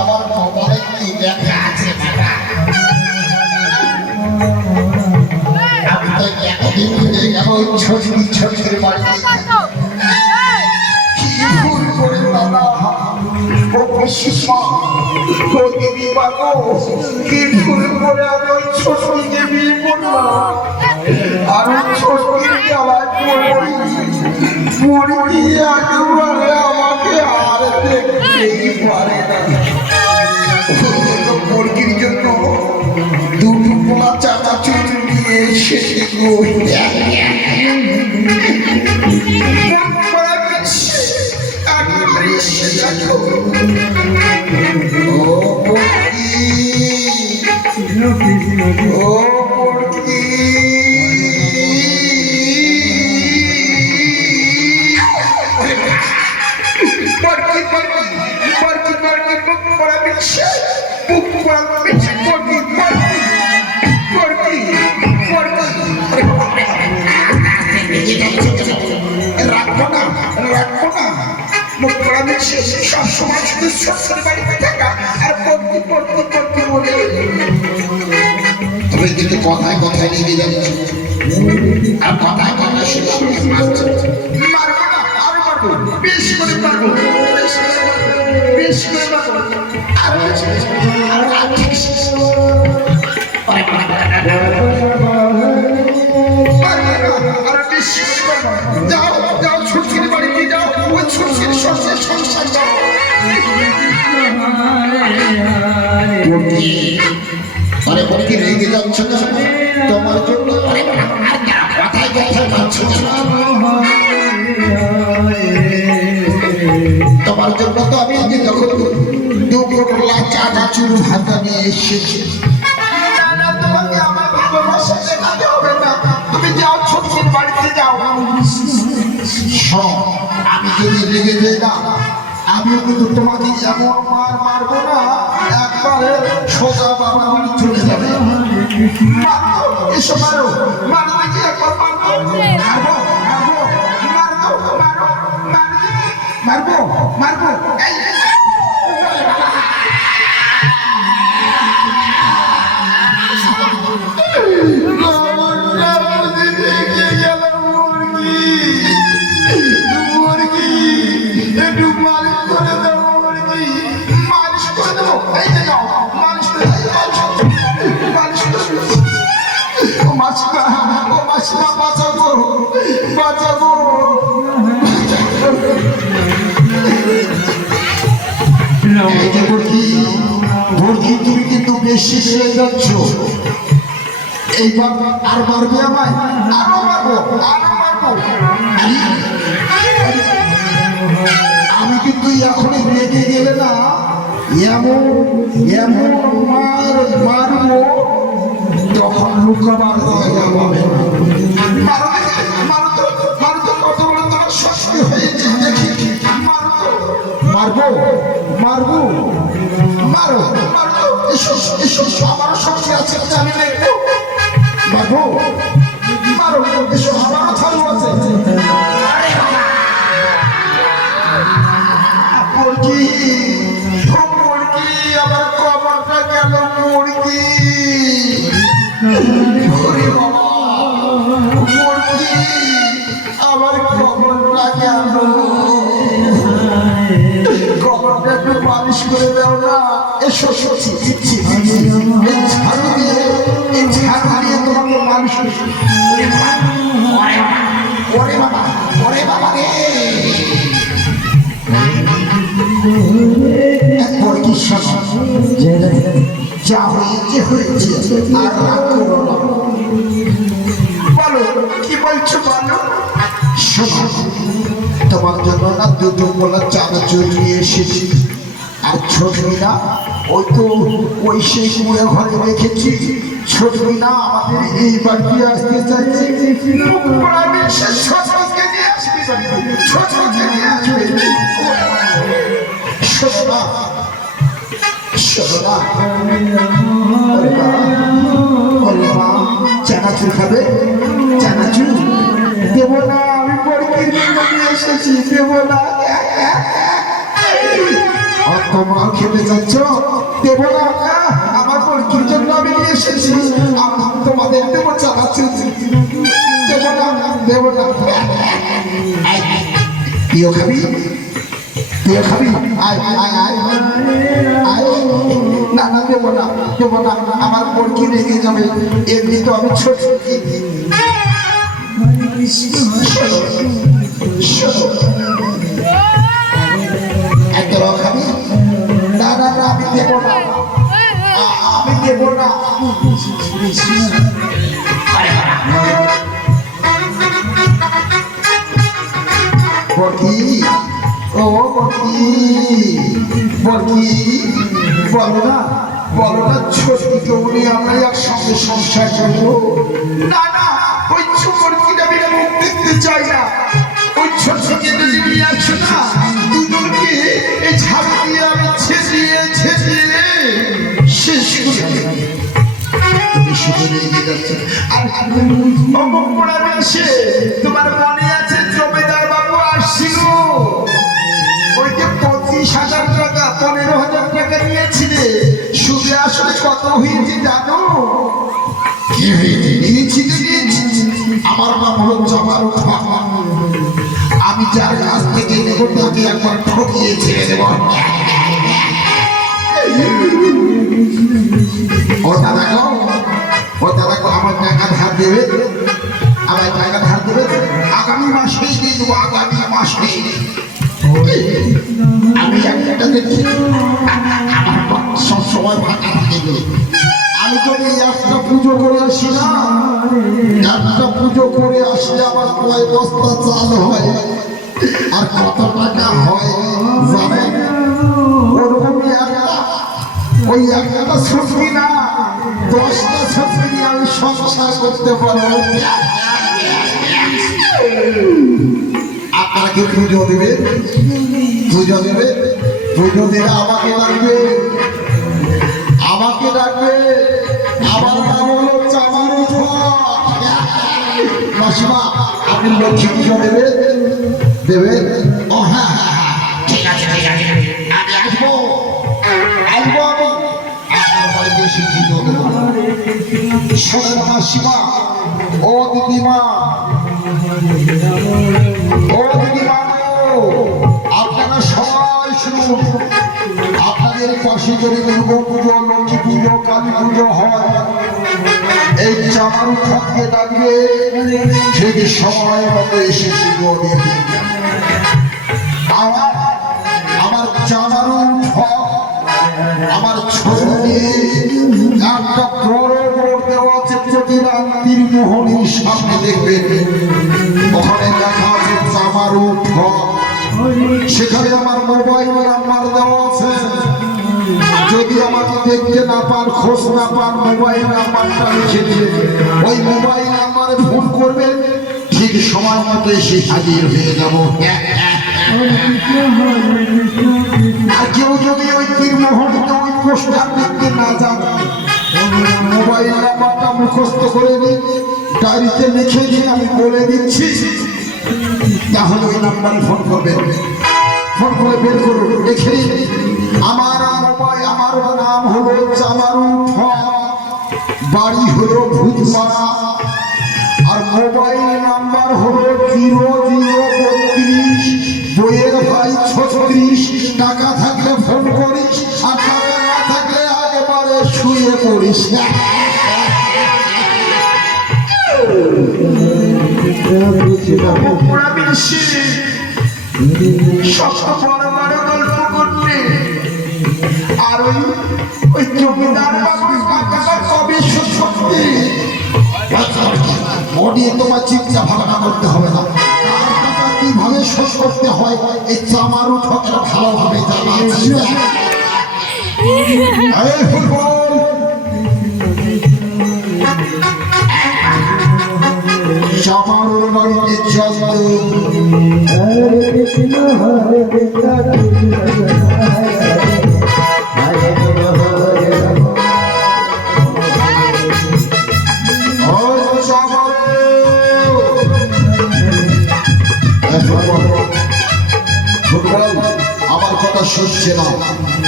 আমার কপালে কি লেখা আছে বাবা? আমি তো এতদিন হয়ে গেল ছোটের বাড়িতে কি ভুল করে বাবা ও শিশা ও দিদি বাবু কি ভুল করে আমি ওই ছোটকে বিয়ে করলাম। আর ছোটকে জ্বালায় পড়ি দিয়ে একেবারে আমাকে আর দেখতেই পারে না। মুরগির জন্য দুটো পোলা চানাচুর নিয়ে এসেছে রাখবো না সবসময় শুধু শ্বশুর বাড়িতে থাকা আর পড়তে বলে তুমি কিন্তু কথায় কথায় নিয়ে যাচ্ছ আর কথায় কথায় শুধু মারবো না আরো মারবো বেশ করে মারবো যাও ছোটছির বাড়িতে যাও ওই ছোটছির সংসার যাও। আরে বলকি রেগে যাচ্ছ না তোমার জন্য কথায় কথায় মারছ তোমার জন্য তো আমি যখন দুপুর চাঁদা চুরু ভাতা নিয়ে এসেছি। তোমাকে আমার ভালোবাসা দেখাতে হবে না, তুমি যাও ছোটছির বাড়িতে যাও। আমি যদি রেগে যাই না আমিও কিন্তু তোমাকে এমন মারবো না একবারে সোজা বাবা বাড়ি চলে যাবে। এসব মারো দেখি একবার মারবো বাঁচাবো। মুরগি তুমি কিন্তু বেশি বেড়ে যাচ্ছ, এইবার আর মারবে আমায়? আরো মারবো। আমি কিন্তু এখনই রেগে গেলে না এমন মারবো তখন লুকাবার জায়গা পাবে। মারবো আমারও শক্তি আছে আমি দেখবো। মারো এসব আমারও চালু আছে। মুরগি আমার কবরটা গেল মুরগি আমার কবরটা গেল। কবরটা একটু পালিশ করে দাও না। এসো দিচ্ছি ঝাড়ু দিয়ে তোমাকে পালিশ ওরে বাবা রে যা হয়েছে আর বলো কি বলছো বলো। তোমার জন্য না দুটো বলার চানাচুর নিয়ে এসেছি। আর ছোটবি না ওই সেই কুড়ে ঘরে রেখেছি। ছোটবি না আমাদের এই বাড়িতে আসতে চাইছি। চানাচুর খাবে? চানাচুর দেবো না, আমি পরীক্ষিত নিয়ে এসেছি, দেবো না। তোমরা খেতে যাচ্ছ? দেবো না, আমার পরীক্ষার জন্য আমি নিয়ে এসেছি, তোমাদের দেবো চালাচ্ছি, দেবো না, দেবো না। তুইও খাবি, তুইও খাবি, আয় আয় আয় আয়। না না, দেবো না, দেবো না, আমার পরীক্ষা রেগে যাবে, এমনি তো আমি ছোট। খাবি? না না না, আমি দেবো না, আমি দেবো না। বকি, ও বকি, বকি, বলো না, বলো না ছোটকে উনি আমরা একসঙ্গে সংসার করবো। না না, ওই ছোটকিটা আমি মুখ দেখতে চাই না। ওই ছোটকে নিয়ে আসো না, দুজনকে এই ঝাড়ু দিয়ে আমি ছেঁচিয়ে ছেঁচিয়ে শেষ করে তুমি শুধু রেগে যাচ্ছ। আর অমুক পড়াবে সে, তোমার মনে আছে জমিদার বাবু আসছিল, ওই যে 25,000 টাকা 15,000 টাকা নিয়েছিলে, সুদে আসলে কত হয়েছে জানো? কি হয়েছে? আমার নাম হলো জামার। আমি যার কাছ থেকে নেব তাকে একবার ঠকিয়ে ছেড়ে দেব। ও দাদা গো, ও দাদা গো, আমার টাকা ধার দেবে, আমার টাকা ধার দেবে, আগামী মাসেই দিয়ে দেবো, আগামী মাসেই। আমি একটা দেখছি আমার সবসময় ফাঁকা থাকে। আমি যদি একটা পুজো করে আসি না, একটা পুজো করে আসলে আমার কয় বস্তা চাল হয় আর কত টাকা হয় জানেন? ওরকমই ওই একটা সবজি না, 10টা সবজি আমি সংসার করতে পারবো। আপনারা কি পুজো দেবে? পুজো দেবে, পুজো দিলে আমাকে ডাকবে, আমাকে ডাকবে। আমার নাম হলো চামার। মাসিমা, আপনি লক্ষ্মী পুজো দেবে? দেবে? ও হ্যাঁ, ঠিক আছে, ঠিক আছে, আমি আসবো, আসবো আমি আপনার বাড়িতে এসে পুজো দেবো। শোনেন মাসিমা, ও দিদিমা, ও দিদিমা, আপনারা সবাই শুনুন। আপনাদের পাশে যদি দুর্গা পুজো, লক্ষ্মী পুজো, কালী পুজো হয়, এই চামারু ঠককে ডাকবে, ঠিক সময় মতো এসে পুজো দেবে। আমার চামারু ঠক, আমার ছবি একটা বড় বড় দেওয়া আছে, যদি রাত্রির মোহনীর সামনে দেখবেন, ওখানে দেখা আছে চামারু ঠক। সেখানে আমার মোবাইল নাম্বার দেওয়া আছে, যদি আমাকে দেখতে না পান, খোঁজ না পান, মোবাইল নাম্বারটা লিখে দিয়ে ওই মোবাইল নাম্বারে ফোন করবেন, ঠিক সময় মতো এসে হাজির হয়ে যাব। আর কেউ যদি ওই তীরমোহনীতে ওই পোস্টার দেখতে না যান, মোবাইল নাম্বারটা মুখস্থ করে নিন, ডায়েরিতে লিখে দিন, আমি বলে দিচ্ছি, তাহলে ওই নাম্বারে ফোন করবেন। ফোন করে বের করুন, দেখে আমার নাম হলো চামারু ঠক, বাড়ি হলো ভূতপাড়া, আর মোবাইল নাম্বার হলো 0032, বইয়ের ভাই 36। টাকা থাকলে ফোন করিস, আর টাকা না থাকলে একেবারে শুয়ে পড়িস। গল্প করতে আর ওই জমিদার বাবুর টাকাটা কবে সত্যি নিয়ে তোমার চিন্তা ভাবনা করতে হবে না। টাকা কিভাবে শোধ করতে হয় এই চামারু ঠকের ভালোভাবে জানা আছে। চামারুর বাড়িতে চল